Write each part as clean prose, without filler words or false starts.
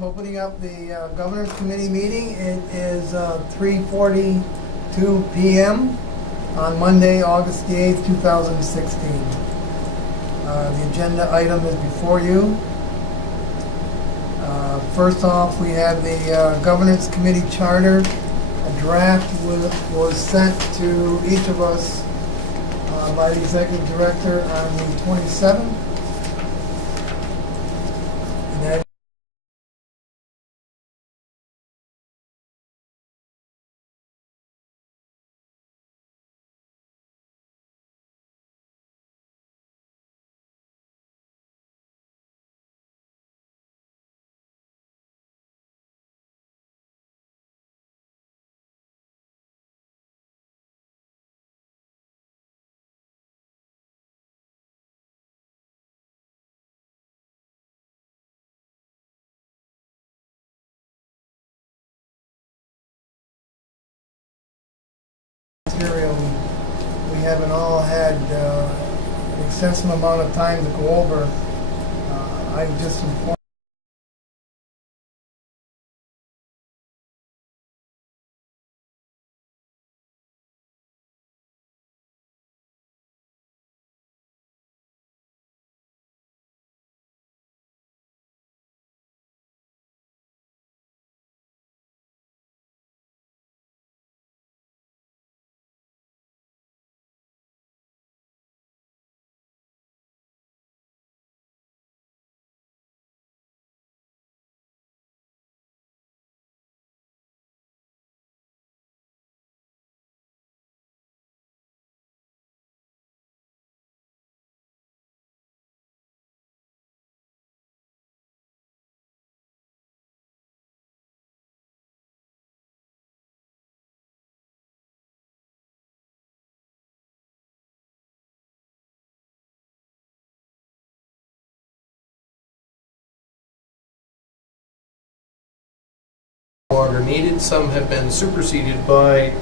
Opening up the Governance Committee meeting. It is 3:42 p.m. on Monday, August the 8th, 2016. The agenda item is before you. First off, we have the Governance Committee Charter. A draft was sent to each of us by the Executive Director on the 27th. And that material we haven't all had an extensive amount of time to go over. I'm just informed longer needed. Some have been superseded by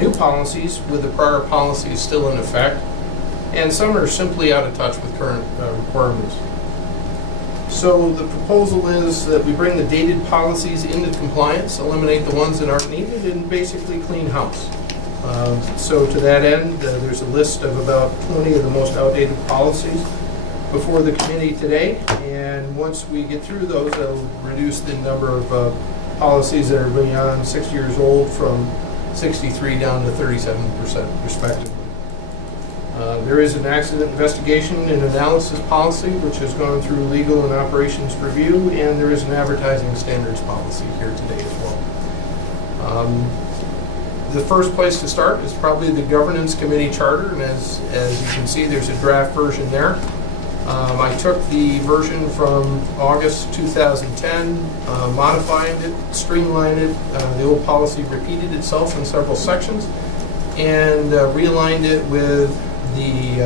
new policies with the prior policies still in effect, and some are simply out of touch with current requirements. So the proposal is that we bring the dated policies into compliance, eliminate the ones that aren't needed, and basically clean house. So to that end, there's a list of about 20 of the most outdated policies before the committee today, and once we get through those, that'll reduce the number of policies that are beyond 6 years old from 63 down to 37% respectively. There is an accident investigation and analysis policy which has gone through legal and operations review, and there is an advertising standards policy here today as well. The first place to start is probably the Governance Committee Charter, and as you can see, there's a draft version there. I took the version from August 2010, modified it, streamlined it. The old policy repeated itself in several sections, and realigned it with the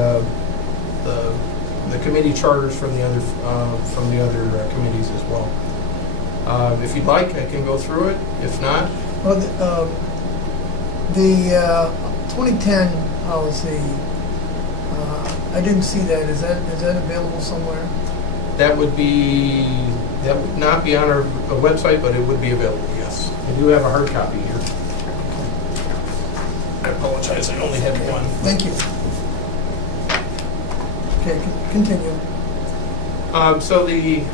committee charters from the other committees as well. If you'd like, I can go through it. If not, well, the 2010 policy. I didn't see that. Is that available somewhere? that would not be on our website, but it would be available. Yes, I do have a hard copy here. I apologize. I only had one. Thank you. Okay, continue. So the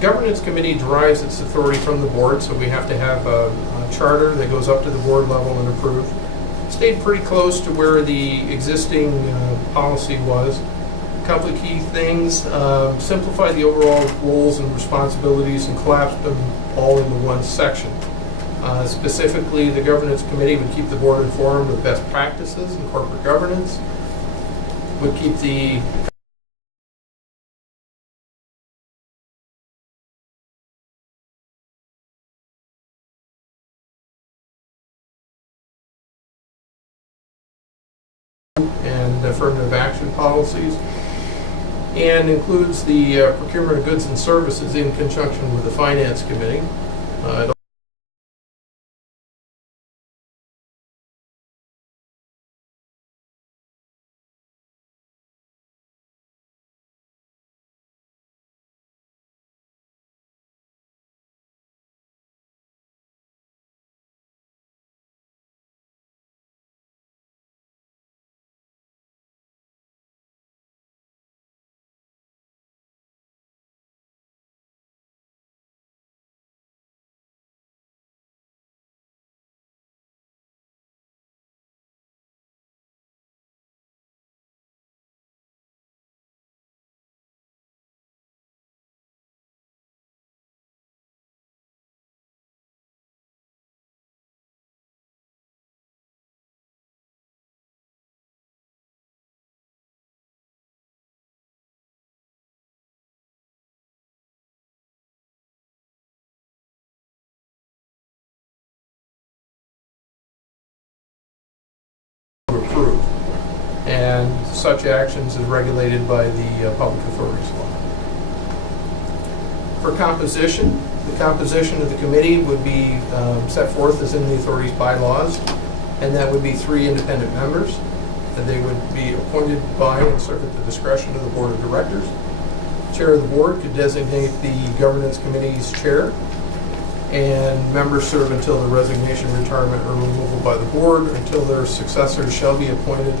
governance committee derives its authority from the board, so we have to have a charter that goes up to the board level and approved. Stayed pretty close to where the existing policy was. A couple of key things: simplify the overall roles and responsibilities and collapse them all into one section. Specifically, the governance committee would keep the board informed of best practices in corporate governance, would keep the and affirmative action policies, and includes the procurement of goods and services in conjunction with the finance committee. It to approve. And such actions is regulated by the Public Authorities Law. For composition, the composition of the committee would be set forth as in the authority's bylaws, and that would be 3 independent members. And they would be appointed by and serve at the discretion of the Board of Directors. Chair of the Board could designate the Governance Committee's chair, and members serve until the resignation, retirement, or removal by the Board, or until their successors shall be appointed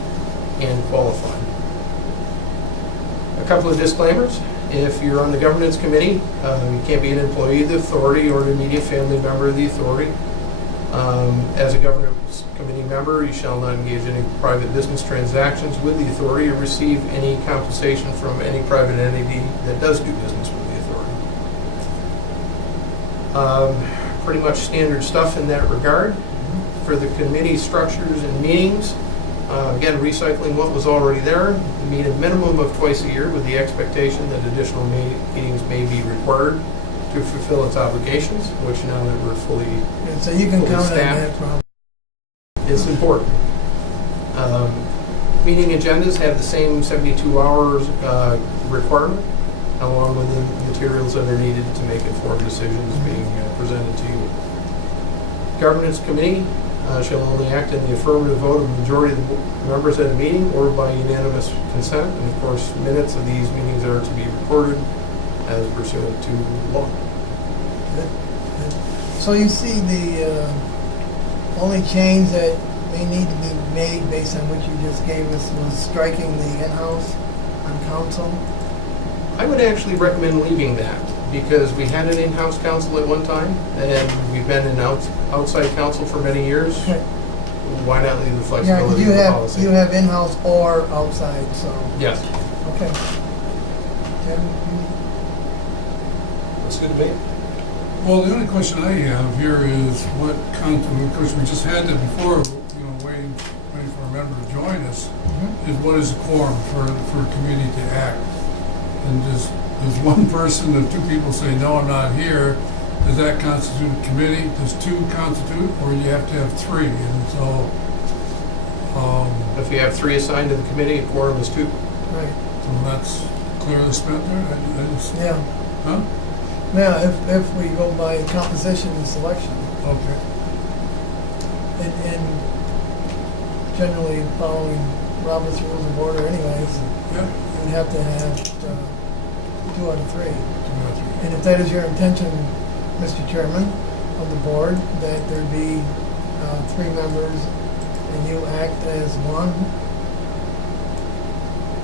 and qualified. A couple of disclaimers. If you're on the Governance Committee, you can't be an employee of the authority or an immediate family member of the authority. As a Governance Committee member, you shall not engage in any private business transactions with the authority or receive any compensation from any private entity that does do business with the authority. Pretty much standard stuff in that regard. For the committee structures and meetings, again, recycling what was already there. Meet a minimum of twice a year with the expectation that additional meetings may be required to fulfill its obligations, which now that we're fully And so you can fully count on staffed, that problem. is important. Meeting agendas have the same 72 hours requirement, along with the materials that are needed to make informed decisions being presented to you. Governance Committee shall only act in the affirmative vote of the majority of the members at a meeting or by unanimous consent. And of course, minutes of these meetings are to be recorded as pursuant to law. So you see the only change that may need to be made based on what you just gave us was striking the in-house on council. I would actually recommend leaving that because we had an in-house counsel at one time and we've been an outside counsel for many years. Okay. Why not leave the Yeah, flexibility you of the have policy? you have in-house or outside, so Yes. okay. Kevin, That's good to me. Well, the only question I have here is what of course, we just had that before, waiting for a member to join us, is what is a quorum for a committee to act? And does one person, if 2 people say, no, I'm not here, does that constitute a committee? Does 2 constitute, or you have to have 3? And so, If you have 3 assigned to the committee, a quorum is 2. right. so that's clearly spent there? I just, Yeah. huh? Now, if we go by composition and selection, Okay. and generally following Robert's Rules of Order anyways, Yeah. you would have to have 2 out of 3. 2 out of 3. And if that is your intention, Mr. Chairman of the board, that there be 3 members and you act as one.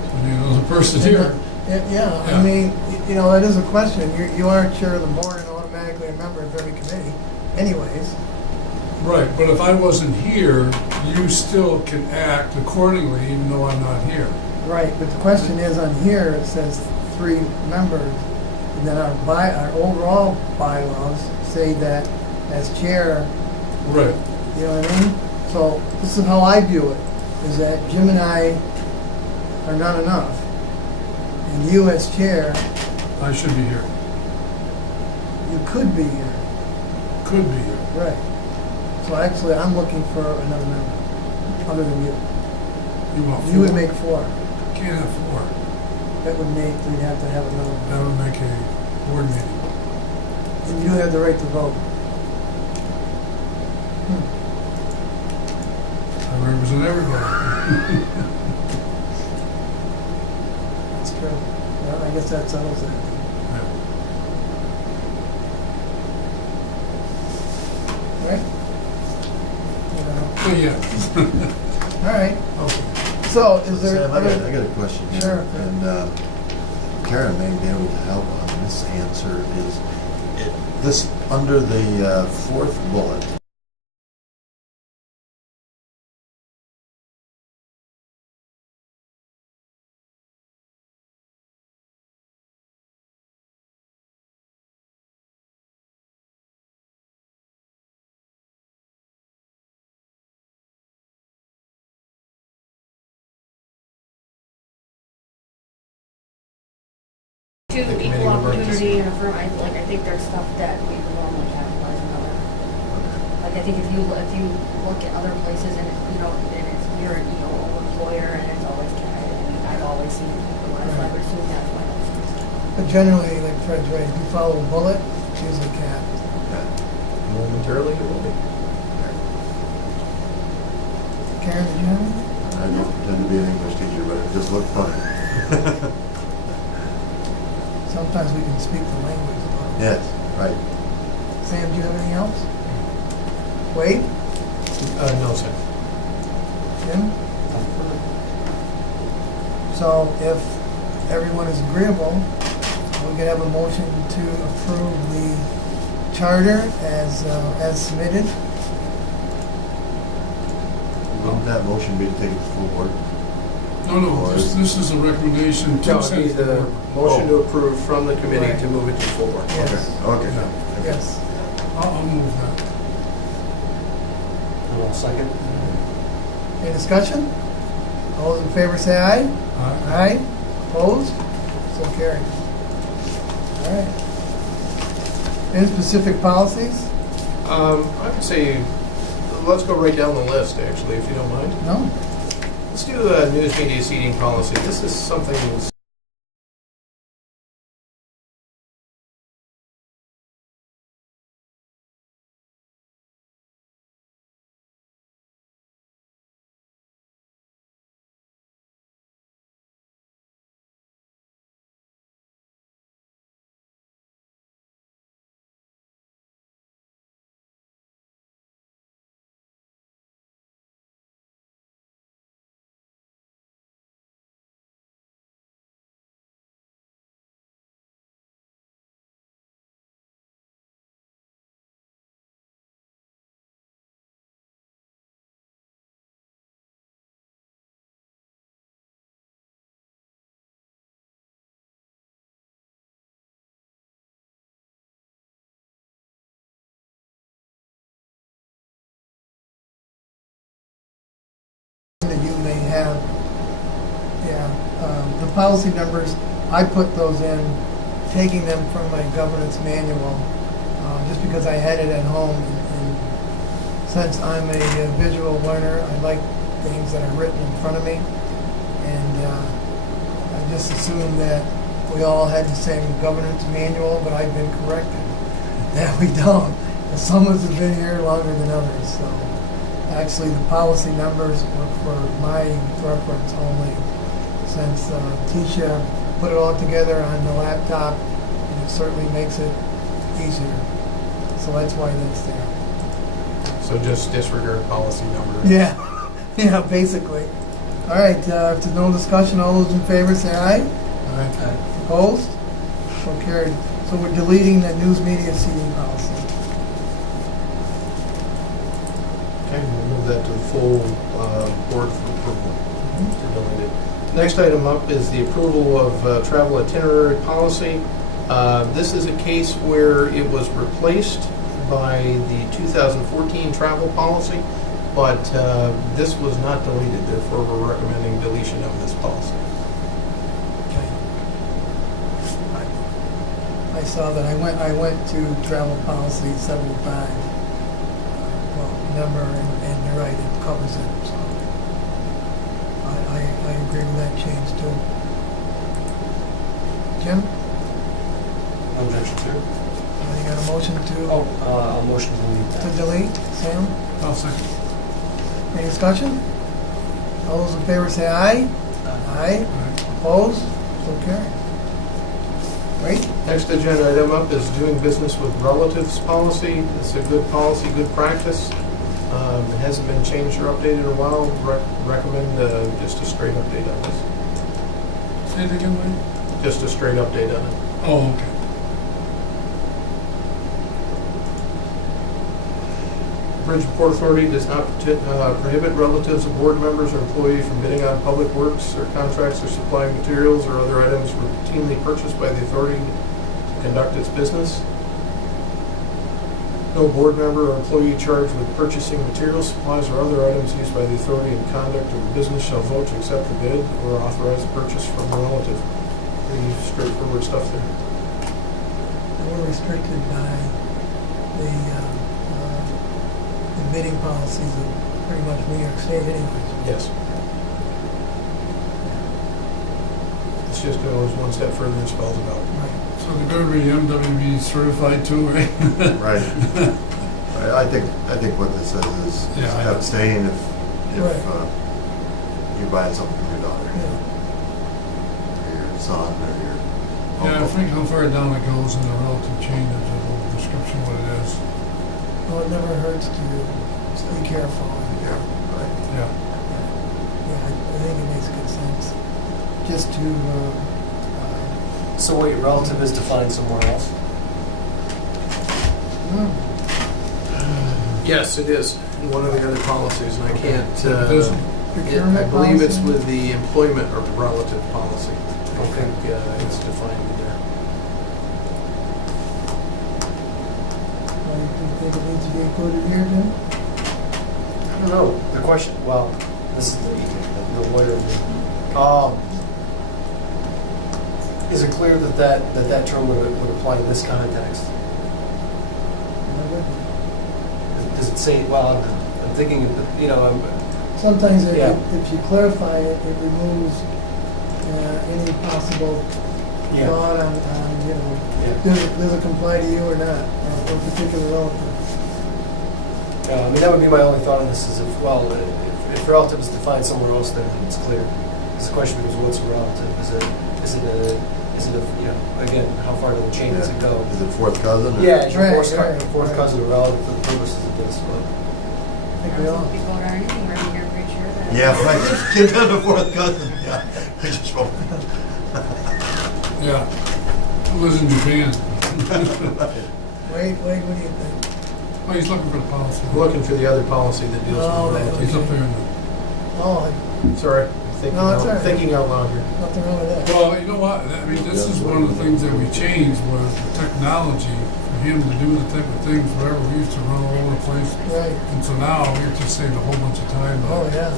So you know the person here. Yeah, I Yeah. mean, that is a question. You are chair of the board and automatically a member of every committee anyways. Right, but if I wasn't here, you still can act accordingly even though I'm not here. Right, but the question is on here, it says 3 members. And then our overall bylaws say that as chair, Right. you know what I mean? So this is how I view it, is that Jim and I are not enough. And you as chair, I should be here. you could be here. Could be here. Right. So actually, I'm looking for another member, other than you. You want 4? You would make 4. Can't have 4. That would make, we'd have to have another one. That would make a board meeting. And you have the right to vote. I represent everybody. That's true. Well, I guess that settles it. Right? Oh, yeah. All right. Okay. So, is there? Sam, I got a question here. Sure. And Karen may be able to help on this answer. Is this under the 4th bullet? To equal opportunity and affirm, I think there's stuff that we would normally capitalize in other. Like, I think if you look at other places and it's you're an employer, and it's always cat, and I've always seen a lot of letters, so that's why that's. But generally, like Fred's right, if you follow a bullet, choose a cat. Momentarily, it will be. Karen, did you have anything? I don't pretend to be an English teacher, but it just looked funny. Sometimes we can speak the language. Yes, right. Sam, do you have anything else? Wade? No, sir. Jim? So if everyone is agreeable, we could have a motion to approve the charter as submitted. Wouldn't that motion be to take it to full board? No, this is a recommendation No, to it needs send a forward. motion to approve from the committee Right. to move it to full board. Yes. Okay. Yes. I'll move that. I'll second. Any discussion? All those in favor say aye. Aye. Opposed? So carried. All right. Any specific policies? I would say, let's go right down the list, actually, if you don't mind. No? Let's do a news media seating policy. This is something That you may have, the policy numbers, I put those in, taking them from my governance manual, just because I had it at home. And since I'm a visual learner, I like things that are written in front of me. And I just assumed that we all had the same governance manual, but I've been corrected that we don't. Some of us have been here longer than others, so. Actually, the policy numbers were for my reference only, since Tisha put it all together on the laptop, and it certainly makes it easier. So that's why that's there. So just disregard policy number. Yeah, yeah, basically. All right, if there's no discussion, all those in favor say aye. Aye. Opposed? So carried. So we're deleting the news media seating policy. Okay, we'll move that to the full board for approval. To delete it. Next item up is the approval of travel itinerary policy. This is a case where it was replaced by the 2014 travel policy, but this was not deleted, therefore we're recommending deletion of this policy. Okay. I saw that. I went to travel policy 75. Number, and you're right, it covers it, so I agree with that change too. Jim, No objection, sir. you got a motion I'll motion to delete to that. delete? Sam, I'll second. any discussion? All those in favor say aye. Aye. Aye. Opposed? So carried. Great. Next agenda item up is doing business with relatives policy. It's a good policy, good practice. It hasn't been changed or updated in a while. Recommend just a straight update on this. Say it again, Wayne? Just a straight update on it. Oh, okay. Bridge Port Authority does not prohibit relatives of board members or employees from bidding on public works or contracts or supplying materials or other items routinely purchased by the authority to conduct its business. No board member or employee charged with purchasing materials, supplies, or other items used by the authority in conduct of the business shall vote to accept the bid or authorize the purchase from a relative. Pretty straightforward stuff there. We're restricted by the bidding policies of pretty much New York State anyways. Yes. It's just goes one step further and spells it out. Right. So they're gonna be MWB certified too, right? Right. I think what this says is Yeah, I know. abstain if Right. you buy something from your daughter, Yeah. or your son, or your Yeah, I uncle. think how far down it goes in the relative chain is a little description what it is. Well, it never hurts to stay careful. Yeah, right. Yeah. Yeah, I think it makes good sense. Just to, So wait, relative is defined somewhere else? no, Yes, it is, in one of the other policies, and I can't, It isn't. I procurement believe it's policy? with the employment or relative policy. I Okay. think it's defined there. You think it needs to be included here, Jim? I don't know. The question, well, this is the lawyer. Is it clear that term would apply in this context? No, wouldn't. Does it say, well, I'm thinking, you know, Sometimes Yeah. if you clarify it, it removes any possible yeah, thought on, you know, yeah. does it comply to you or not, or a particular relative. I mean, that would be my only thought on this is if, well, if relative is defined somewhere else, then it's clear. Because the question becomes, what's a relative? Is it a, you know, again, how far down the chain does it go? Is it fourth cousin? or- Yeah, is your Right, fourth right. cousin a relative for the purposes of this? But I think we all, People are anything around here, pretty sure that. Yeah, right. Give them a fourth cousin. Yeah. I just won't. Yeah. Who lives in Japan? wait, what do you think? Oh, he's looking for the policy. I'm looking for the other policy that deals Oh, with that He's relatives. up there in the... Oh, Sorry, thinking No, it's all out, right. thinking out loud here. nothing wrong with that. Well, you know what, I mean, this is one of the things that we changed was the technology for him to do the type of things, whatever, we used to run all over the place. Right, And so now we're just saving a whole bunch of time. oh, yeah.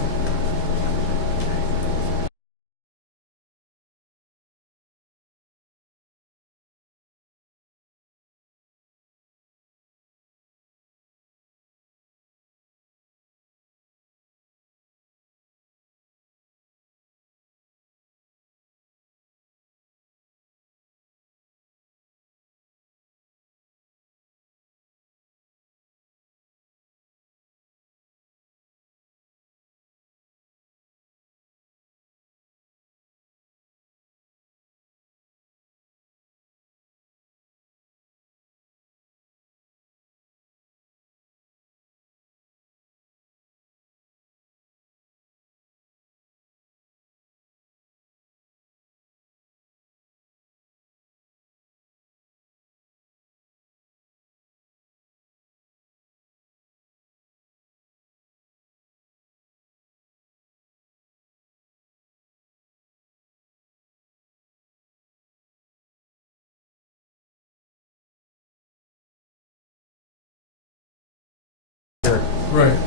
Right.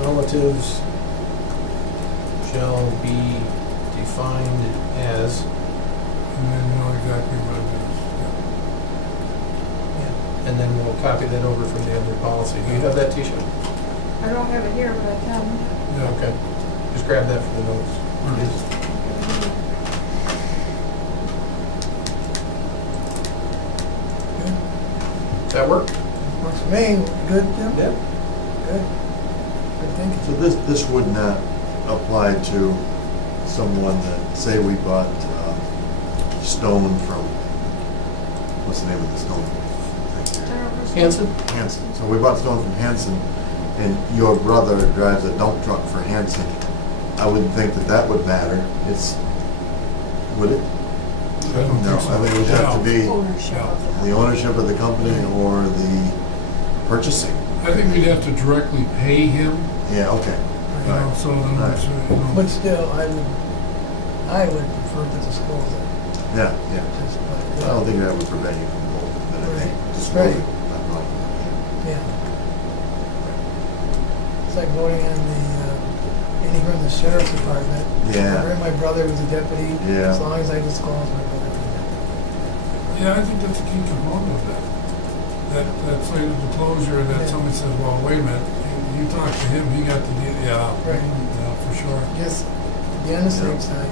Relatives shall be defined as, And then you know exactly what it is. and then we'll copy that over from the other policy. Do you have that, Tisha? I don't have it here, but I can. Yeah. Okay, just grab that for the notes. Right. Does that work? Works for me, good, Jim? Yeah. Good. Good thinking. So this would not apply to someone that, say we bought stone from, what's the name of the stone? Hanson? Hanson. So we bought stone from Hanson, and your brother drives a dump truck for Hanson. I wouldn't think that would matter. Would it? I don't No, think so. I mean, it would have to be Ownership of the ownership of the company or the purchasing. I think we'd have to directly pay him, Yeah, okay. you know, so then it's, But still, I would prefer to disclose it. Yeah, yeah. Just, I don't think that would prevent you from voting, but I think Right. just Right. voting, not problem. Yeah. It's like voting on any from the sheriff's department. Yeah. Or my brother was a deputy. Yeah. As long as I disclose my brother was a deputy. yeah, I think that's a key component of that. That site of disclosure, that Yeah. somebody says, well, wait a minute, you talked to him, he got the, yeah, Right. yeah, for sure. Just to be on the safe side.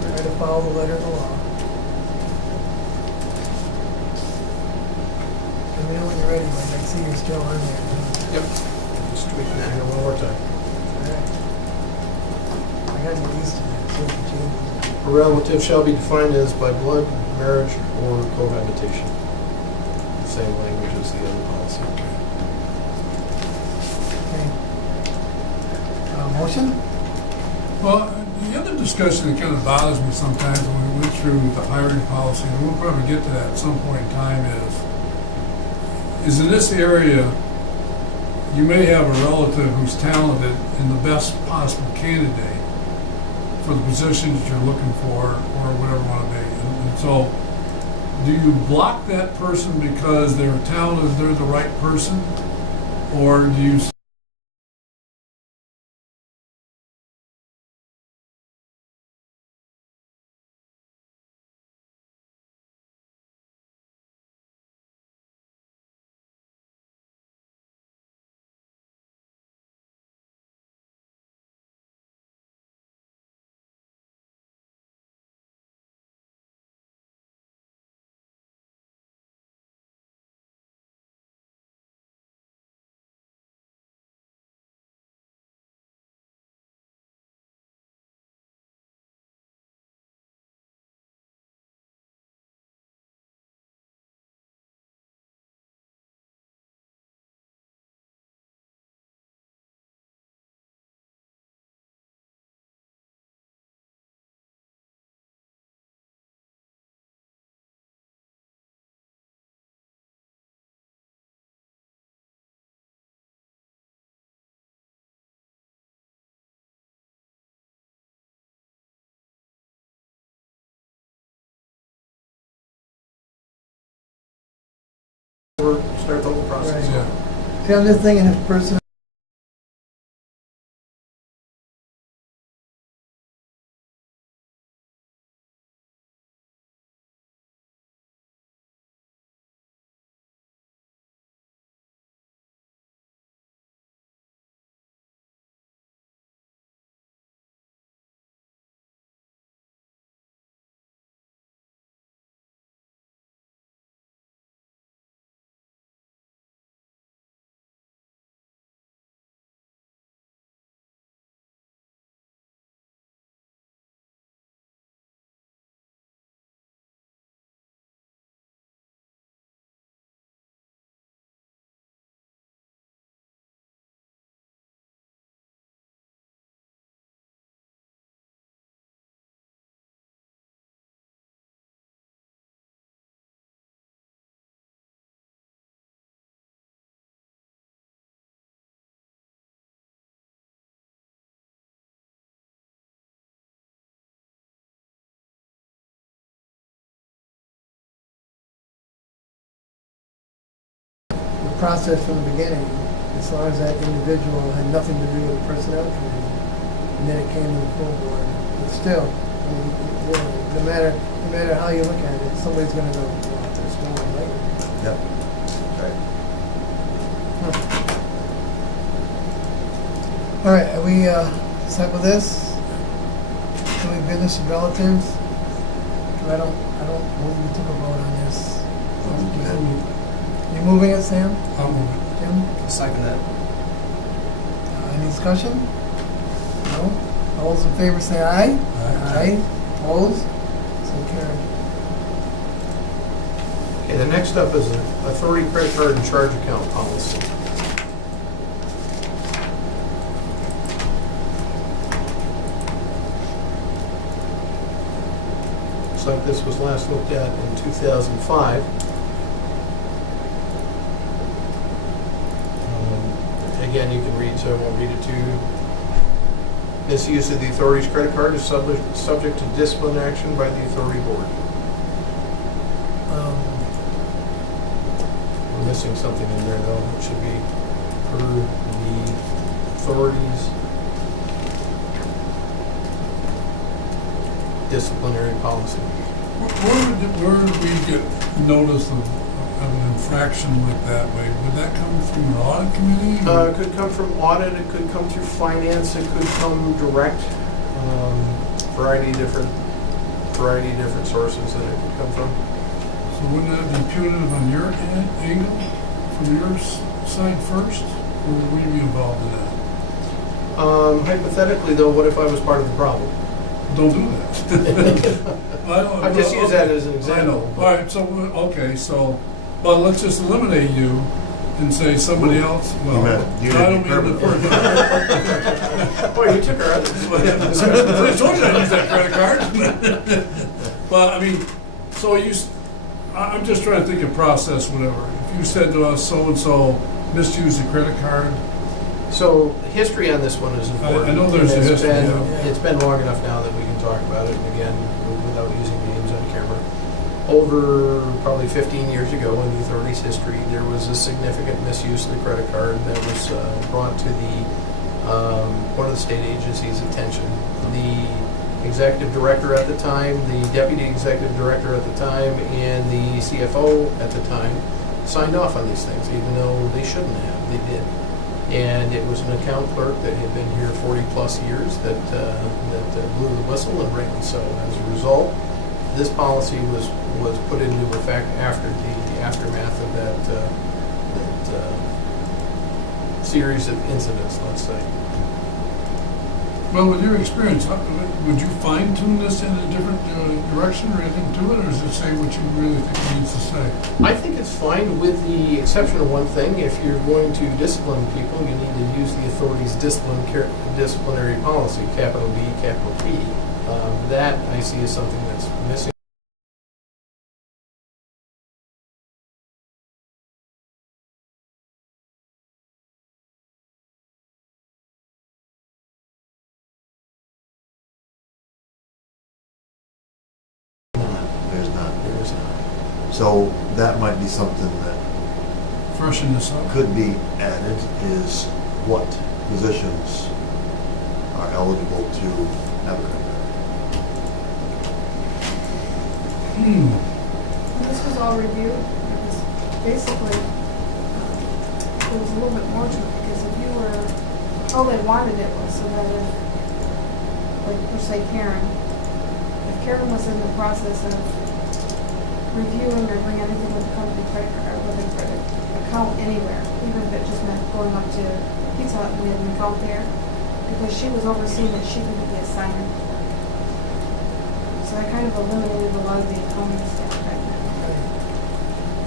Try to follow the letter of the law. Let me know when you're ready, Mike. I see you're still on there. Yep. Just tweaking that here one more time. Alright. I gotta get used to that, so the changes. A relative shall be defined as by blood, marriage, or cohabitation. The same language as the other policy. Okay. Motion? Well, the other discussion that kind of bothers me sometimes when we went through the hiring policy, and we'll probably get to that at some point in time, is in this area, you may have a relative who's talented and the best possible candidate for the position that you're looking for, or whatever it want to be. And so, do you block that person because they're talented, they're the right person, or do you Or start the whole process. Right. yeah. See, I'm just thinking if a person the process from the beginning, as long as that individual had nothing to do with the personnel committee, and then it came to the full board. But still, I mean, really, no matter how you look at it, somebody's gonna go, well, there's no one like it. Yep. Right. All right, are we set with this? Doing business with relatives? 'Cause I don't believe we took a vote on this. You moving it, Sam? I'll move it. Jim? Second that. Any discussion? No? All those in favor say aye. Aye. Opposed? So carried. Okay, the next up is the authority credit card and charge account policy. Looks like this was last looked at in 2005. Again, you can read, so I won't read it to you. Misuse of the authority's credit card is subject to discipline action by the authority board. We're missing something in there, though. It should be per the authority's disciplinary policy. Where did we get notice of, of an infraction like that way, would that come from an audit committee? It could come from audit, it could come through finance, it could come direct, variety of different sources that it could come from. So wouldn't that be punitive on your angle, from your side first, or would we be involved in that? Hypothetically though, what if I was part of the problem? Don't do that. I've just used that as an I example. know. All right, so, okay, so, well, let's just eliminate you and say somebody else, well, You meant you I to be don't mean the person. Boy, you took our other I told you I used that credit card. Well, I mean, so I'm just trying to think of process, whatever. If you said to us, so-and-so misused a credit card, So history on this one is important. I know there's a It's history, been- yeah. It's been long enough now that we can talk about it, and again, without using names on camera. Over probably 15 years ago in the authority's history, there was a significant misuse of the credit card that was brought to one of the state agencies' attention. The executive director at the time, the deputy executive director at the time, and the CFO at the time signed off on these things, even though they shouldn't have. They did. And it was an account clerk that had been here 40-plus years that blew the whistle, and rightly so. As a result, this policy was put into effect after the aftermath of that series of incidents, let's say. well, with your experience, would you fine tune this in a different direction or anything to it, or does it say what you really think it needs to say? I think it's fine with the exception of one thing. If you're going to discipline people, you need to use the authority's disciplinary policy, capital B, capital P. That I see as something that's missing. There's not. There is not. So that might be something that Freshen this up? could be added, is what positions are eligible to have a credit card. And this was all reviewed, because basically, there was a little bit more to it, because if you were, all they wanted it was so that if, like, per se Karen, if Karen was in the process of reviewing or doing anything with the company credit card, or with a credit account anywhere, even if it just meant going up to Pizza Hut and we had an account there, because she was overseeing that, she could be the assignment clerk. So that kind of eliminated a lot of the accounting staff back then.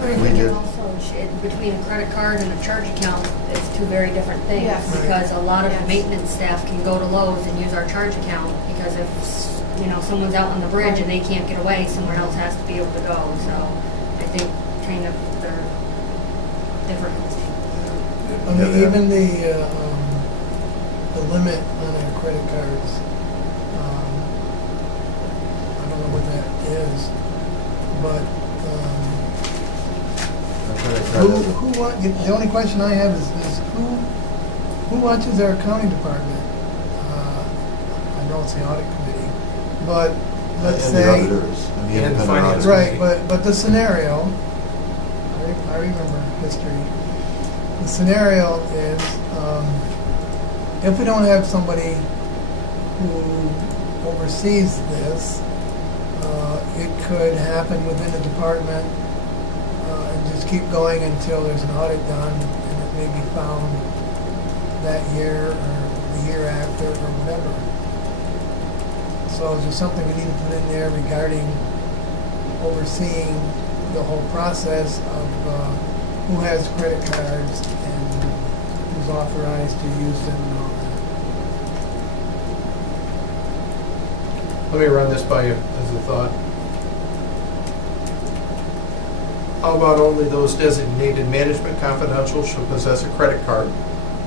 But I We think did. it also, between a credit card and a charge account, it's two very different things. Yes. Because a lot of Yes. maintenance staff can go to Lowe's and use our charge account, because if, someone's out on the bridge and they can't get away, someone else has to be able to go. So I think kind of they're different. I mean, even the limit on our credit cards, I don't know what that is, but, A credit card is- the only question I have is who watches our accounting department? I know it's the audit committee, but let's and say. the auditors, and the And independent finance. auditors. Right, but the scenario, I remember history. The scenario is, if we don't have somebody who oversees this, it could happen within the department, and just keep going until there's an audit done, and it may be found that year or the year after or whatever. So is there something we need to put in there regarding overseeing the whole process of who has credit cards and who's authorized to use them and all that? Let me run this by you as a thought. How about only those designated management confidential shall possess a credit card?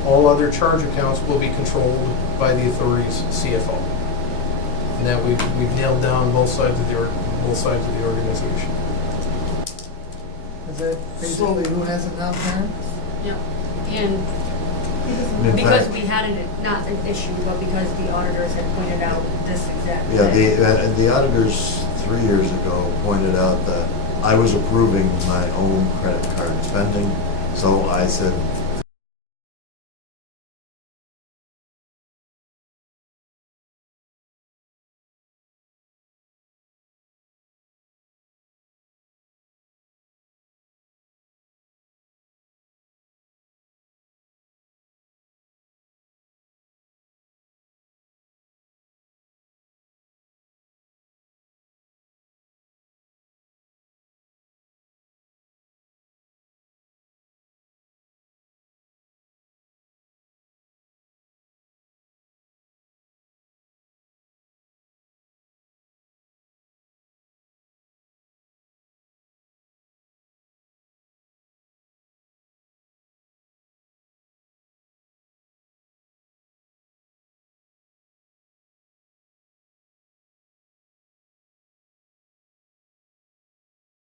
All other charge accounts will be controlled by the authority's CFO. And that we've nailed down both sides of the organization. Is that basically who has it now, Karen? Yeah. And In because fact, we had not an issue, but because the auditors had pointed out this exact Yeah, thing. the auditors 3 years ago pointed out that I was approving my own credit card spending, so I said,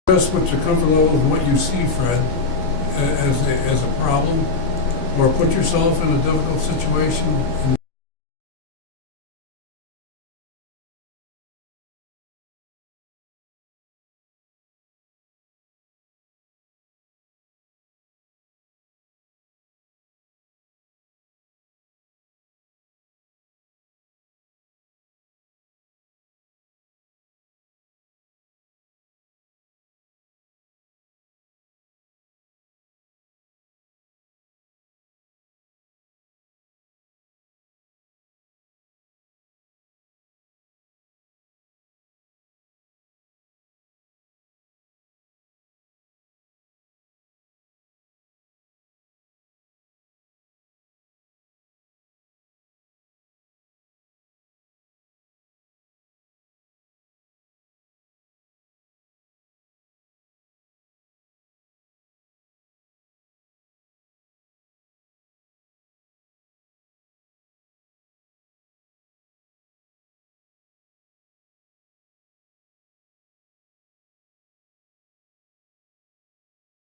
Just what's your comfort level of what you see, Fred, as a problem, or put yourself in a difficult situation.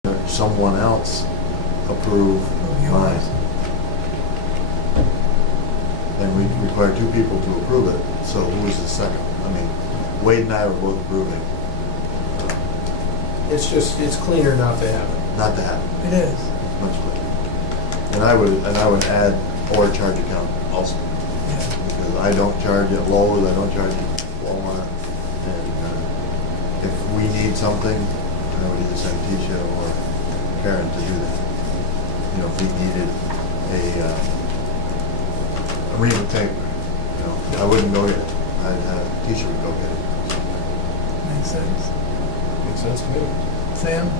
And someone else approve mine. And we require two people to approve it, so who is the second? I mean, Wade and I were both approving, It's cleaner not to have it. not to have it, It is. much later. And I would add or charge account also, Yeah. because I don't charge at Lowe's, I don't charge at Walmart. And if we need something, I would either send Tisha or Karen to do that. You know, if we needed a ream of tape, you know, I wouldn't go get it. I'd have, Tisha would go get it. Makes sense. Makes sense to me. Sam?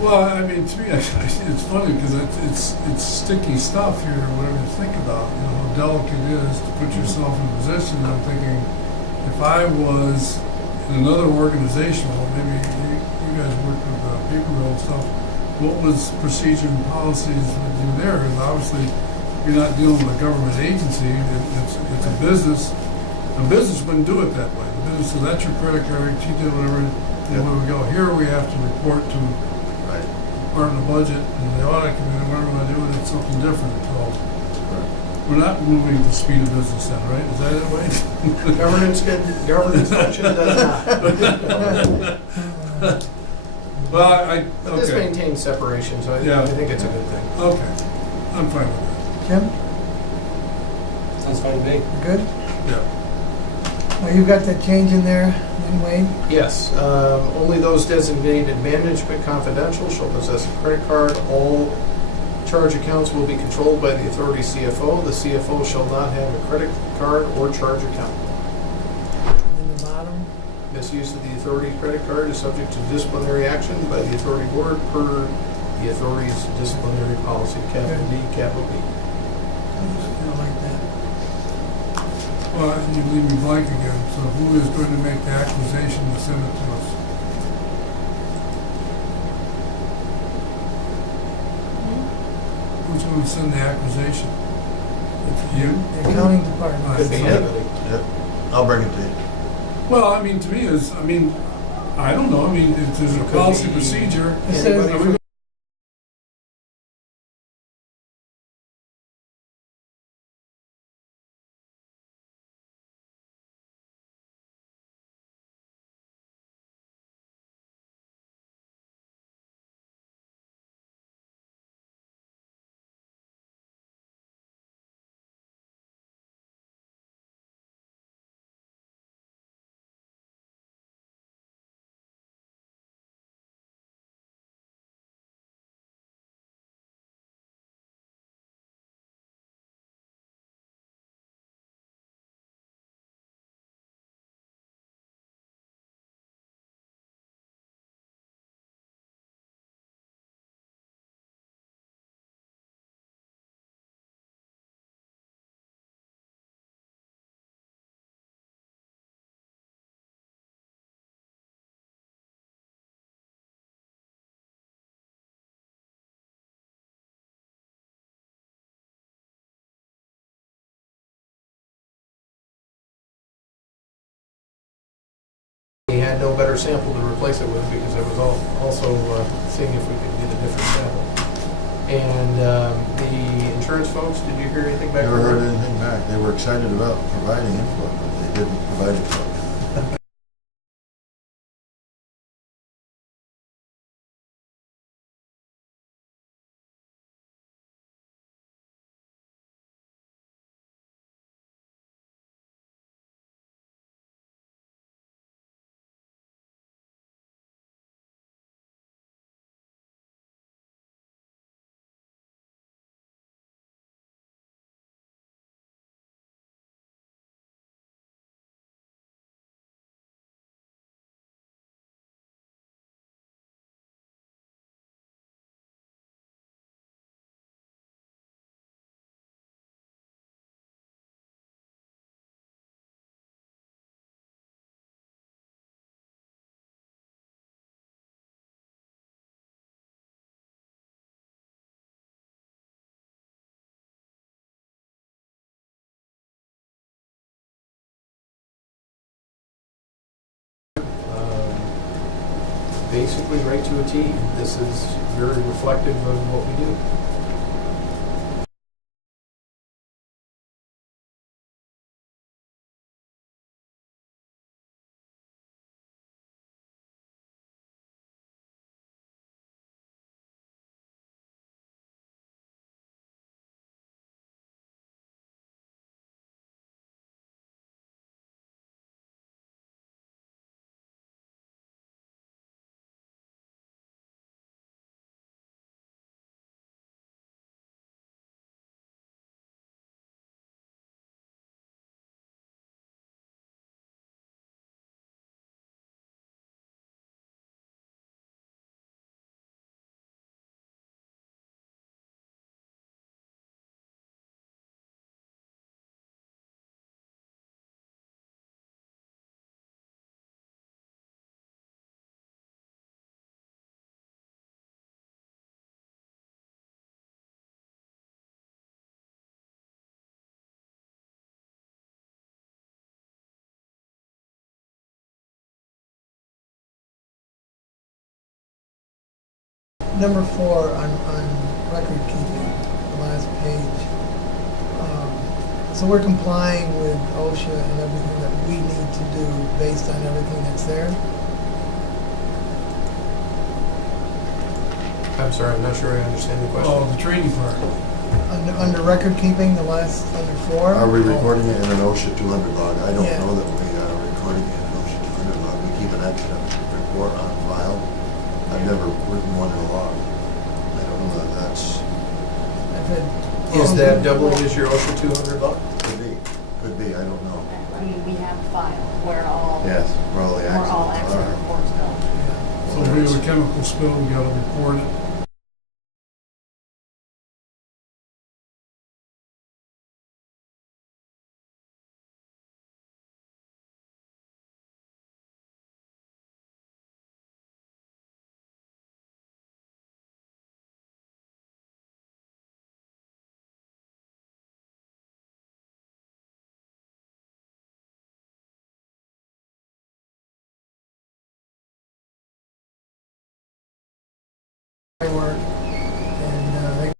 well, I mean, to me, it's funny because it's sticky stuff here, whatever you think about. You know how delicate it is to put yourself in a position. I'm thinking, if I was in another organization, well, maybe you guys work with paper mill stuff. What was procedure and policies would do there? Because obviously, you're not dealing with a government agency. It's a business. A business wouldn't do it that way. The business, so that's your credit card. She did whatever. And when we go here, we have to report to Right. part of the budget and the audit committee. What we're going to do is something different. So Right. we're not moving the speed of business then, right? Is that it, Wade? Governance function does not. Well, But this okay. maintains separation, so Yeah. I think it's a good thing. Okay. I'm fine with Jim? Sounds fine to me. You good? that. Yeah. Well, you've got that change in there, then, Wade? Yes, only those designated management confidential shall possess a credit card. All charge accounts will be controlled by the authority CFO. The CFO shall not have a credit card or charge account. And then the bottom? Misuse of the authority's credit card is subject to disciplinary action by the authority board per the authority's disciplinary policy, capital D, capital B. I don't like that. Well, you leave me blank again. So who is going to make the acquisition to send it to us? Who's going to send the acquisition? It's you? The accounting department. Could be anybody. Yep. I'll bring it to you. Well, I mean, to me, I don't know. I mean, if there's a Could policy be procedure. It says- Anybody Are we had no better sample to replace it with because I was also seeing if we could get a different sample. And the insurance folks, did you hear anything back? Never from heard them? anything back. They were excited about providing input, but they didn't provide it. Basically, right to a T. This is very reflective of what we do. Number 4 on record keeping, the last page. So we're complying with OSHA and everything that we need to do based on everything that's there. I'm sorry, I'm not sure I understand the question. Oh, the training part. Under record keeping, the last, under 4. Are we recording it in an OSHA 200 log? I don't Yeah. know that we are recording it in an OSHA 200 log. We keep an extra report on file. I've never written one in a log. I don't know that that's, I've had, Is that doubling as your OSHA 200 log? could be, I don't know. I mean, we have a file where all, Yes, where all the where all accidents accident are. reports go. yeah. So if we have a chemical spill, we gotta report it. Work, and they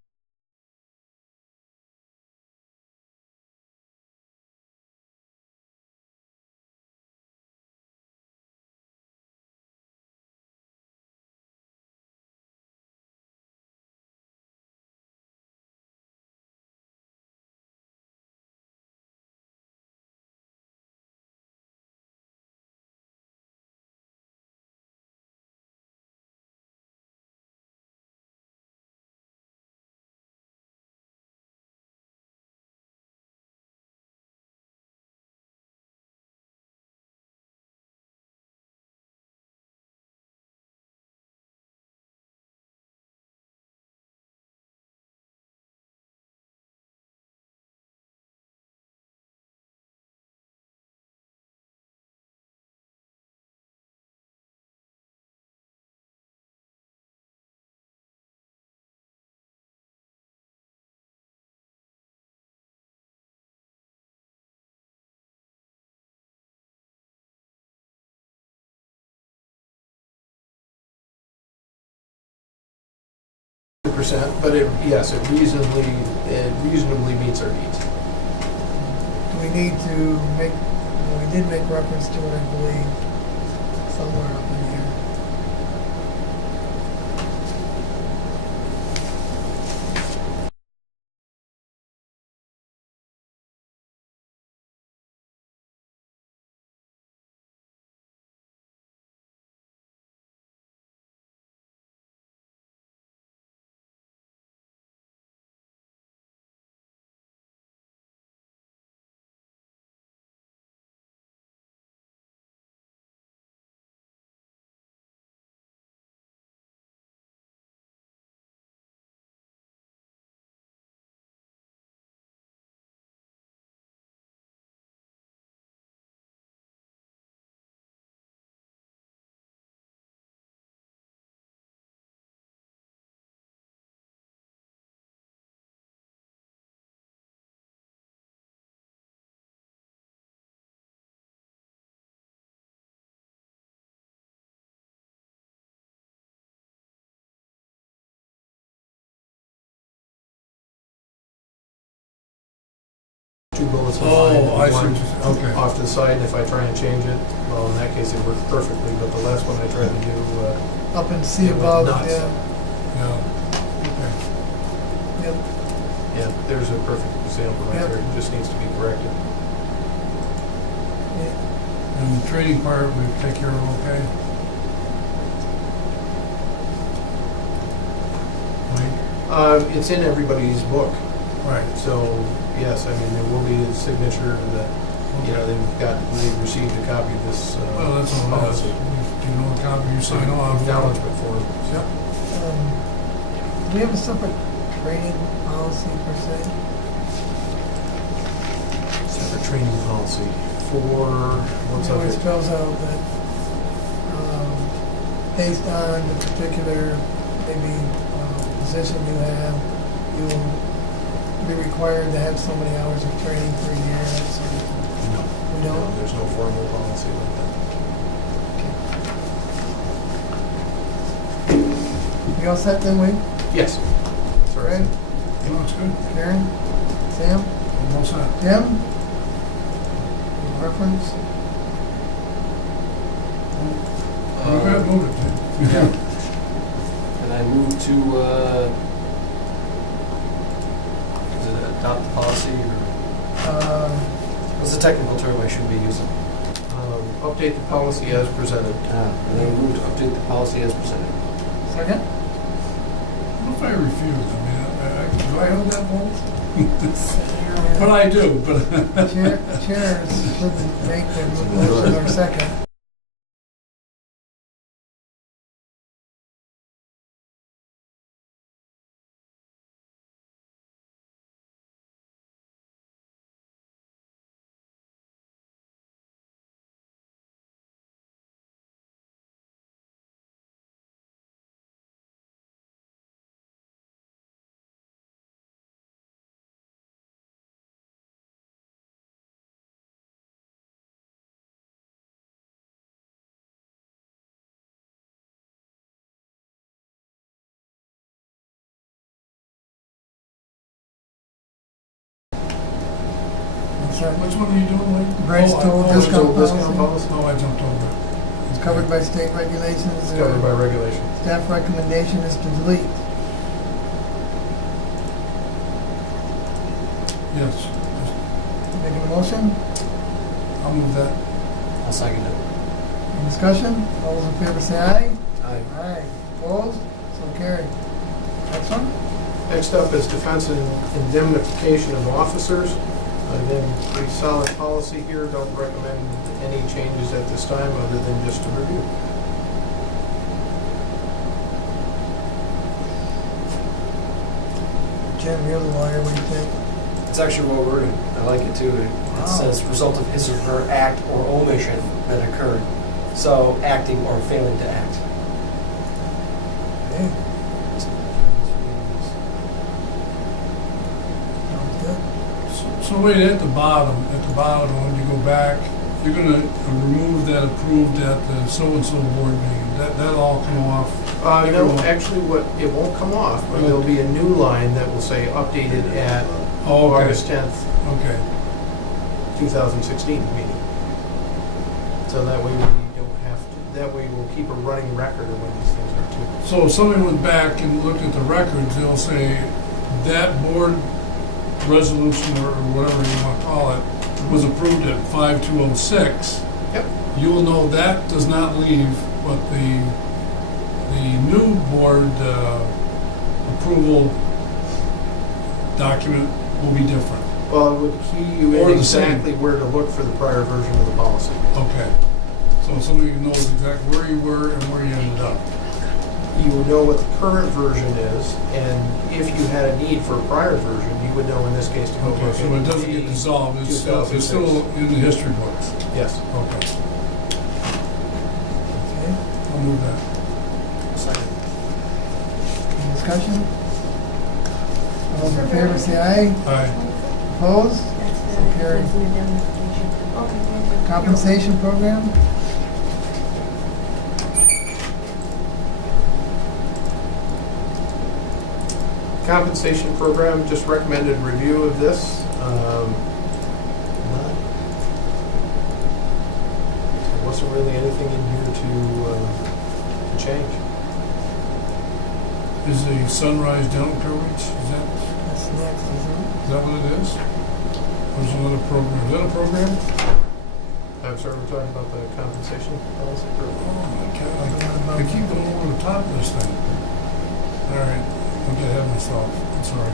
100%, but yes, it reasonably meets our needs. Do we need to make, well, we did make reference to it, I believe, somewhere up in here. Two bullets in Oh, line, I see one what you're saying. Okay. off to the side, and if I try and change it, well, in that case, it worked perfectly, but the last one I tried to do, Up and see It went above, nuts. yeah, Yeah, okay. yep. yeah, there's a perfect example right Yep. there. It just needs to be corrected. Yeah. And the trading part, we take care of, okay? Mike? It's in everybody's book, Right. so, yes, I mean, there will be a signature that, you know, they've received a copy of this Well, that's all it is. policy. Do you know a copy you sign off? Acknowledgement form. Yep. Do we have a separate training policy per se? Separate training policy for, what's It up always it? spells out that, based on the particular, maybe, position you have, you will be required to have so many hours of training per year, that sort of thing. No. We don't? No, there's no formal policy like that. You all set then, Wade? Yes. Sorry. Fred? No, it's good. Karen? Sam? I'm all set. Jim? Any reference? Move it, move it, Jim. Yeah. And I move to, is it adopt the policy, or what's the technical term I should be using? Update the policy as presented. And I move to update the policy as presented. Second? What if I refuse? I mean, do I hold that vote? But Yeah. I do, but. Chair shouldn't make the motion or second. Which one are you doing, Lee? Bryce told discount Discount policy. policy? Oh, I jumped over it. It's covered by state regulations. It's covered by regulation. Staff recommendation is to delete. Yes. Making a motion? I'll move that. I'll second it. Any discussion? All those in favor say aye. Aye. Aye. Opposed? So carried. Next one? Next up is defense and indemnification of officers. Again, pretty solid policy here. Don't recommend any changes at this time other than just to review. Jim, you're the lawyer, what do you think? It's actually well worded. I like it too. It Wow. says result of his or her act or omission that occurred. So acting or failing to act. Okay, sounds good. So wait, at the bottom, when you go back, you're gonna remove that approved at the so-and-so board meeting. That'll all come off No, actually, it won't come off, but there'll be a new line that will say updated at Oh, okay. August 10th, Okay, 2016 meeting. So that way we don't have to, that way we'll keep a running record of when these things are due. so if somebody went back and looked at the records, they'll say that board resolution or whatever you want to call it was approved at 5206. Yep. You will know that does not leave, but the new board approval document will be different. Well, it would key you Or in the same. exactly where to look for the prior version of the policy. Okay. So somebody knows exactly where you were and where you ended up. You would know what the current version is, and if you had a need for a prior version, you would know in this case to go Okay, look so at it doesn't get the dissolved, it's still 2006. in the history books. Yes. Okay, Okay, I'll move that. any discussion? All those in favor say aye. Aye. Opposed? That's So carried. that's an indemnification. Okay, thank you. Compensation program? Compensation program, just recommended review of this. There wasn't really anything in here to change. Is the Sunrise dental coverage, That's next, isn't it? is that what it is? There's another program, is that a program? I'm sorry, we're talking about the compensation policy program. Oh my God, I keep going over the top of this thing. All right, I'll get ahead of myself, I'm sorry.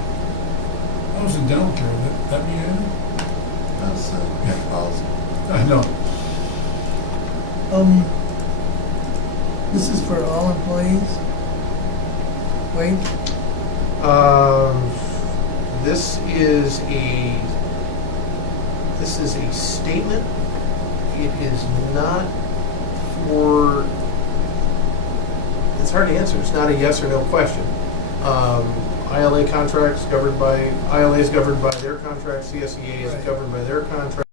I was in dental care, that mean anything? That's policy. I know. This is for all employees? Wait, This is a statement. It is not for, it's hard to answer. It's not a yes or no question. ILA contracts governed by, ILA is governed by their contract, CSEA is Right. governed by their contract.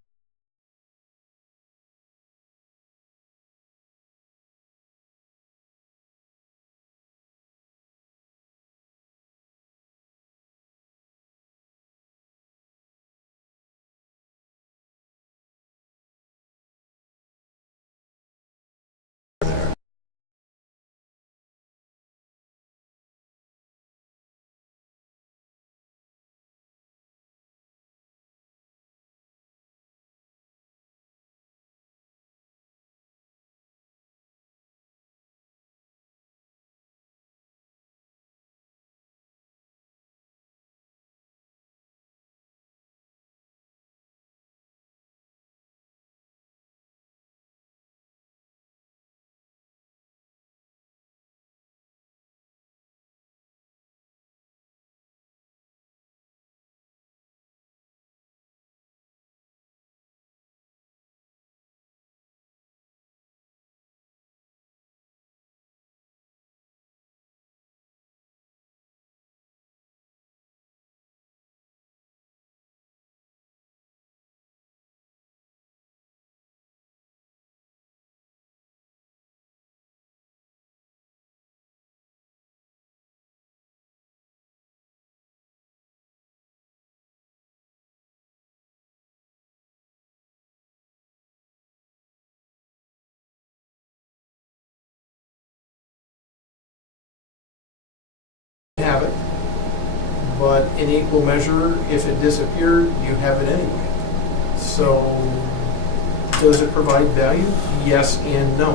Have it, but in equal measure, if it disappeared, you have it anyway. So, does it provide value? Yes and no.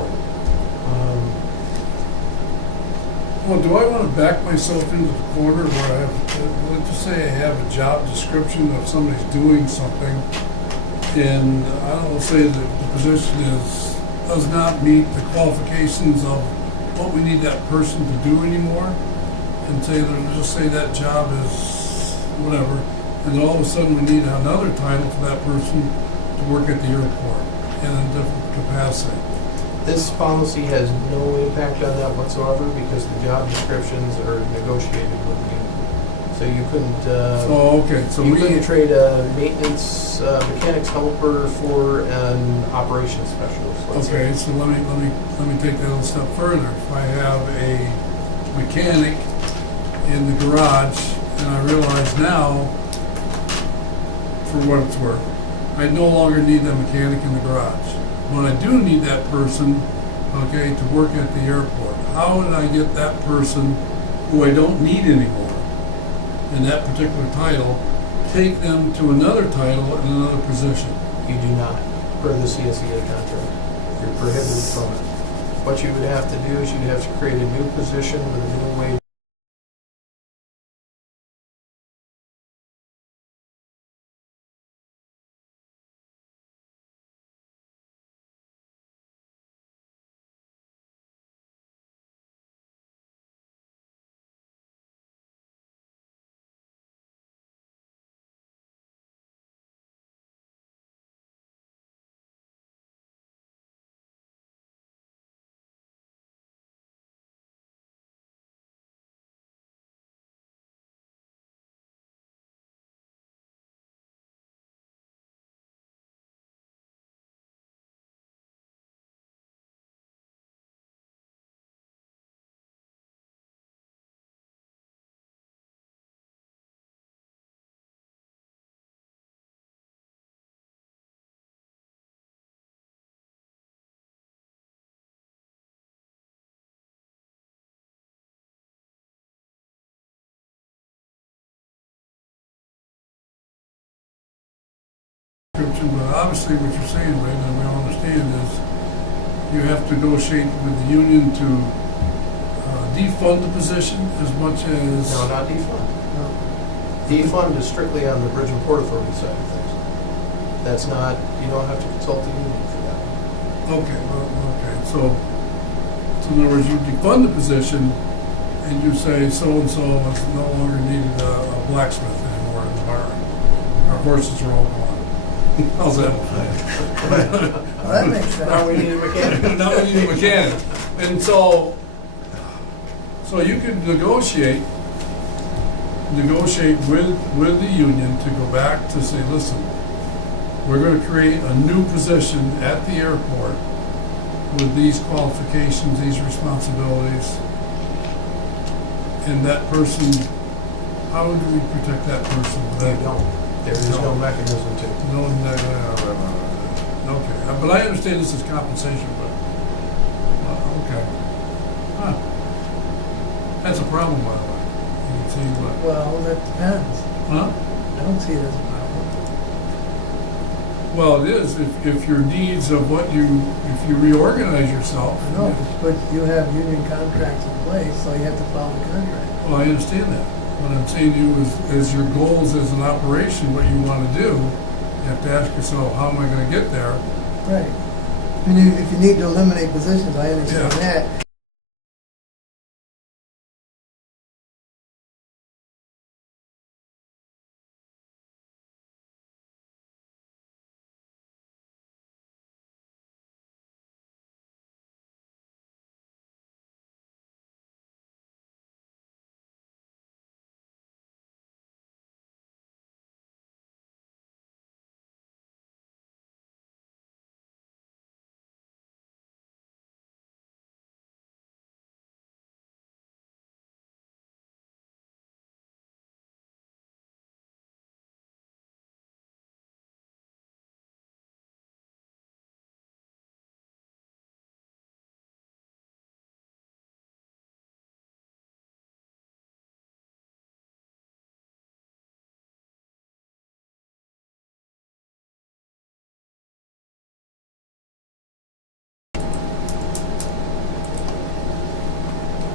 Well, do I want to back myself into the corner where I have, let's just say I have a job description of somebody's doing something, and I don't know, say that the position does not meet the qualifications of what we need that person to do anymore, and say that, just say that job is whatever, and then all of a sudden we need another title for that person to work at the airport in a different capacity. This policy has no impact on that whatsoever because the job descriptions are negotiated with the union. So you couldn't, Oh, okay, so you we, couldn't trade a maintenance mechanics helper for an operations specialist. Let's say. okay, so let me take that a little step further. If I have a mechanic in the garage, and I realize now, for what it's worth, I no longer need that mechanic in the garage. But I do need that person, okay, to work at the airport. How would I get that person, who I don't need anymore, in that particular title, take them to another title in another position? You do not, per the CSEA contract. You're prohibited from it. What you would have to do is you'd have to create a new position with a new wage. Description, but obviously what you're saying, Ray, and we all understand is you have to negotiate with the union to defund the position as much as... No, not defund. Defund is strictly on the Bridge and Port Authority side of things. That's not, you don't have to consult the union for that. Okay, so in other words, you defund the position and you say so-and-so is no longer needed a blacksmith anymore in the bar. Our horses are all gone. How's that? Well, that makes sense. Now we need a mechanic. Now we need a mechanic. And so you could negotiate with the union to go back to say, listen, we're going to create a new position at the airport with these qualifications, these responsibilities. And that person, how do we protect that person? They don't. There is no mechanism to. No, okay, but I understand this is compensation, but, okay. Huh. That's a problem, by the way. You can see what, Well, that depends. huh? I don't see it as a problem. Well, it is, if your needs of what if you reorganize yourself. I know, but you have union contracts in place, so you have to follow the contract. Well, I understand that. What I'm saying to you is, as your goals as an operation, what you want to do, you have to ask yourself, how am I going to get there? Right. If you need to eliminate positions, I understand Yeah. that.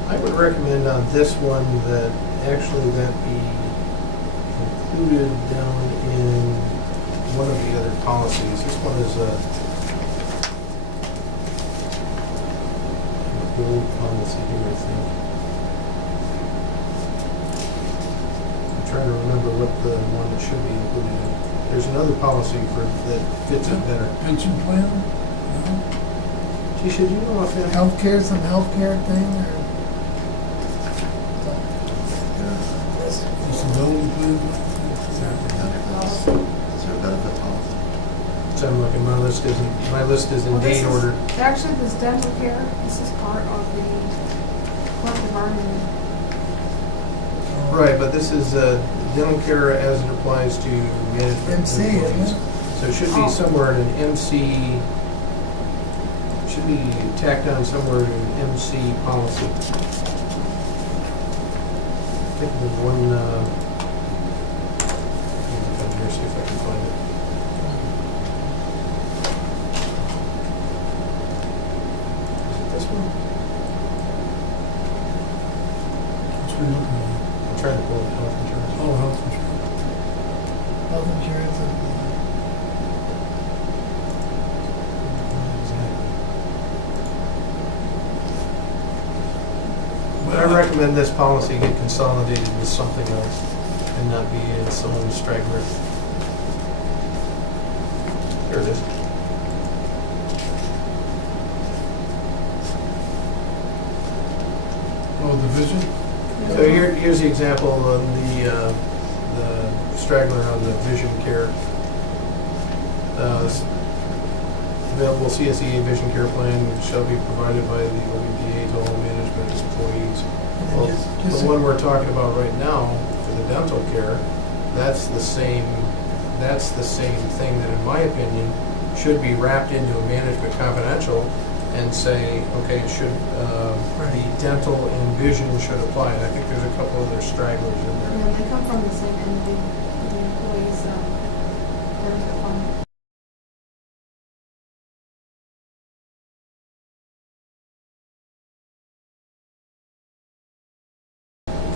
I would recommend on this one that actually that be included down in one of the other policies. This one is a old policy here, I think. I'm trying to remember what the one that should be included in. There's another policy that fits it better. Pension plan? No? Gee, should you know if that Healthcare, some healthcare thing, or? Disability plan? Is there a benefit policy? So I'm looking, my list is in Well, this date is- order. Actually, this dental care, this is part of the collective bargaining. Right, but this is dental care as it applies to management MC, isn't employees. it? So it should Oh. be somewhere in an MC, should be tacked on somewhere in an MC policy. I think there's one, here, see if I can find it. Is it this one? What's we looking at? I'm trying to pull up health insurance. Oh, health insurance. Health insurance and But I recommend this policy get consolidated with something else and not be its own straggler. Here it is. Oh, division? So here's the example of the straggler on the vision care. Available CSEA vision care plan shall be provided by the OBPA to all management employees. Well, just the one we're talking about right now for the dental care, that's the same thing that, in my opinion, should be wrapped into a management confidential and say, okay, it should, the dental and vision should apply. And I think there's a couple other stragglers in there. Yeah, they come from the same entity, the employees, benefit fund.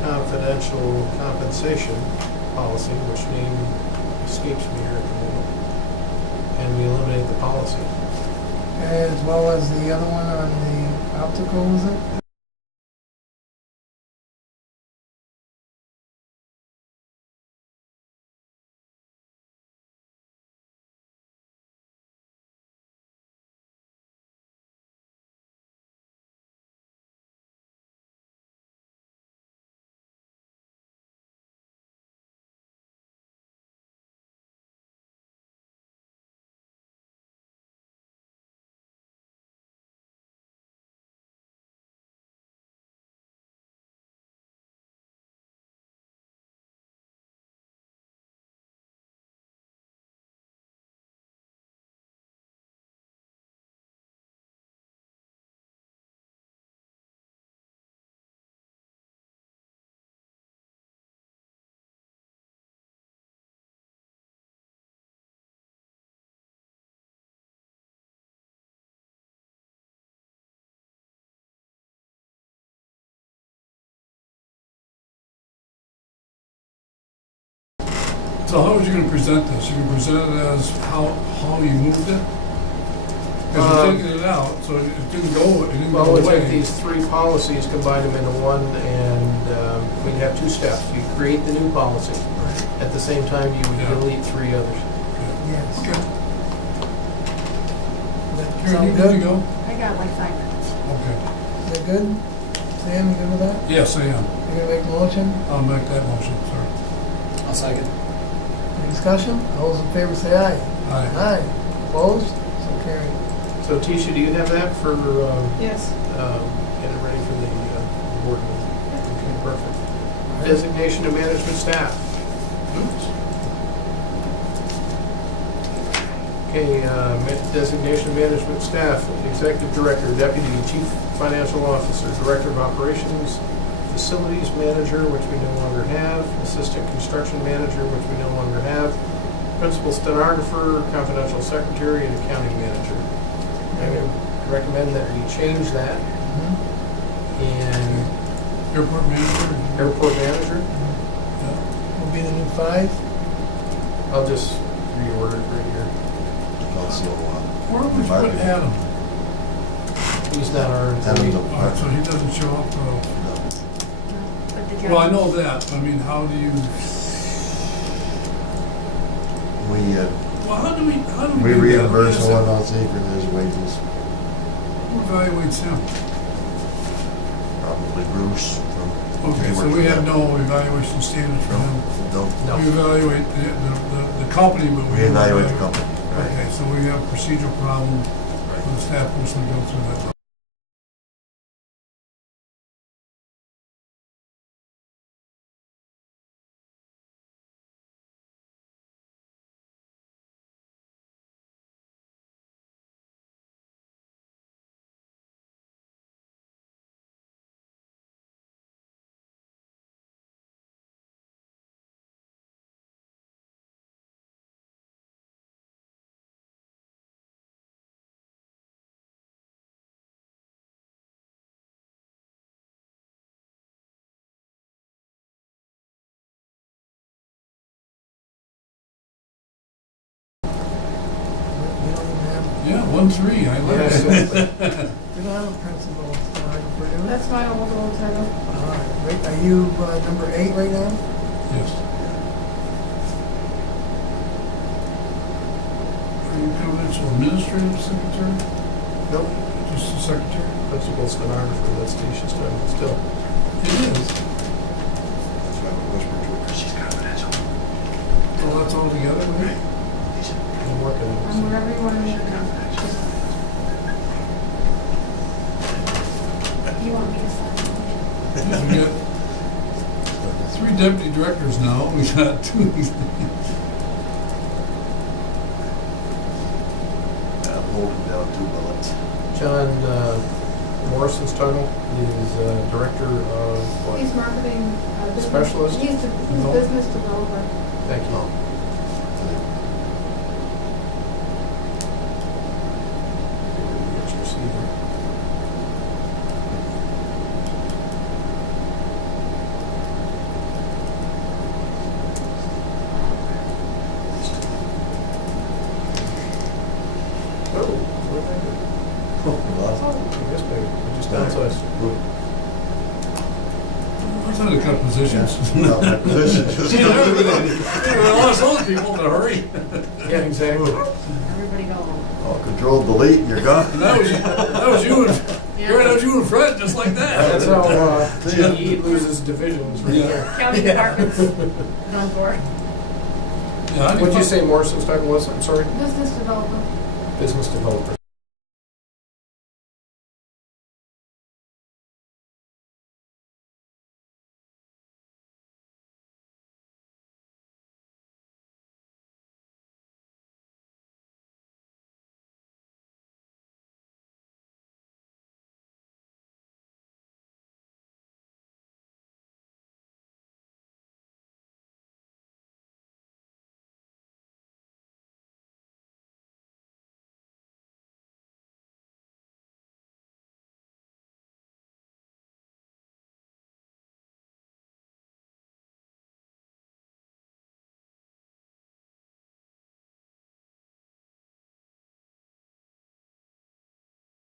Confidential compensation policy, which name escapes me here at the moment, and we eliminate the policy. as well as the other one on the optical, was it? So how are you gonna present this? You can present it as how you moved it? Because you're taking it out, so it didn't go Well, we take away. these three policies, combine them into one, and we'd have two steps. You create the new policy. Right. At the same time, you would Yeah. delete three others. Yes. Okay. That Karen, you sound good to good? go? I got like 5 minutes. Okay. Is that good? Sam, you good with that? Yes, I am. You gonna make the motion? I'll make that motion, sir. I'll second. Any discussion? All those in favor say aye. Aye. Aye. Opposed? So carried. So Tisha, do you have that for, Yes. get it ready for the board meeting? Okay, perfect. Designation of management staff. Okay, designation of management staff, executive director, deputy chief financial officer, director of operations, facilities manager, which we no longer have, assistant construction manager, which we no longer have, principal stenographer, confidential secretary, and accounting manager. I would recommend that we change that, Mhm. and Airport manager? airport manager, Yeah. Will be the new 5? I'll just reword it right here. Also, Where would you put marketing. Adam? He's not our Adam's employee. Oh, so he doesn't show up, But the job. well, I know that, I mean, how do you, we well, how do we do that? reimburse Yes, one on for his wages, Who evaluates him? probably Bruce from. Okay, so we have no evaluation standards for him. No, No. We evaluate the company, but we evaluate the company, right? Okay, so we have a procedural problem for the staff person to go through that. Yeah, 1-3, I like Yes, it. We don't have a principal stenographer, do we? That's my old title. All right, Rick, are you number 8 right now? Yes. Are you confidential administrative secretary? Nope, Just the secretary? principal stenographer, that's Tisha's title still. It is. That's why I whispered to her, 'cause she's confidential. Well, that's all together, right? I'm working on I'm it. wherever you want me to go. You want me to sign? We got 3 deputy directors now, we got 2. I'm holding down 2 bullets. John Morrison's title is Director of what? He's marketing, business. Specialist? He's No. business developer. Thank you. Oh. Get your seat here. Oh, where'd that go? I guess maybe, we just downsized. I thought to cut positions. No, my position just You got eliminated. You lost those people in a hurry. Yeah, exactly. Everybody go home. Oh, control, delete, and you're gone. And that was you and, that was you and Fred, just like that. That's how GE loses divisions right Yeah. there. County departments, done for. Yeah, I What'd you say Morrison's title was? I'm sorry? Business developer. Business developer.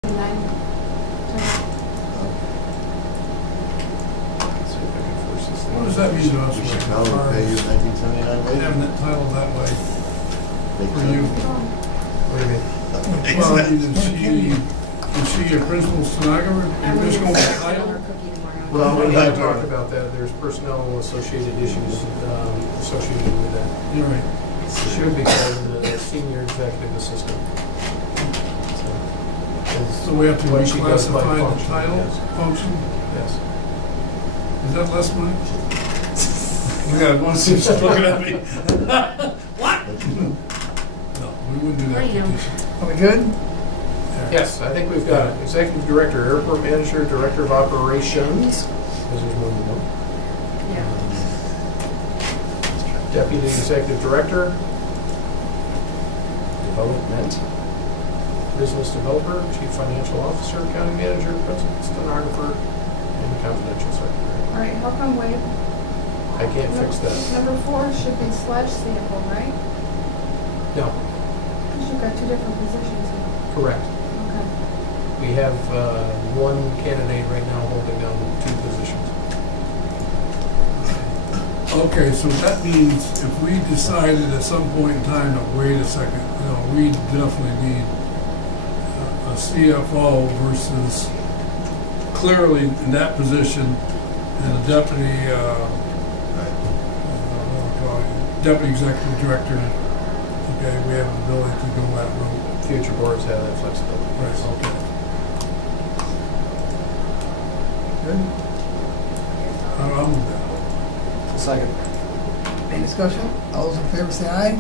And then, Let's see if I can force this thing. What does that mean to us? We should now pay you 1979 wage. Having it titled that way for you. What do you mean? Well, I mean, is she a principal stenographer? I'm You're just going with the another title? cookie tomorrow. Well, we had talked about that. There's personnel associated issues associated with that. You're right. It should be called the senior executive assistant. So we have to What she does by reclassify the function, title, yes. function? Yes. Is that less money? Yeah, one seems looking at me. What? No, we wouldn't do that. I am. petition. Are we good? Yes, I think we've got it. Executive director, airport manager, director of operations, because there's more than one. Yeah. Deputy executive director, development, business developer, chief financial officer, county manager, principal stenographer, and confidential secretary. all right, how come Wade? I can't fix that. Number 4 should be slash sample, right? No, Because you've got 2 different positions here. correct. Okay. We have one candidate right now holding down 2 positions. Okay, so that means if we decided at some point in time that, wait a second, we definitely need a CFO versus clearly in that position and a deputy, deputy executive director, okay, we have the ability to go that route. Future boards have that flexibility. Right, okay. Good. I'm with that. Second. Any discussion? All those in favor say aye.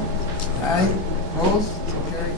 Aye. Opposed? So carried.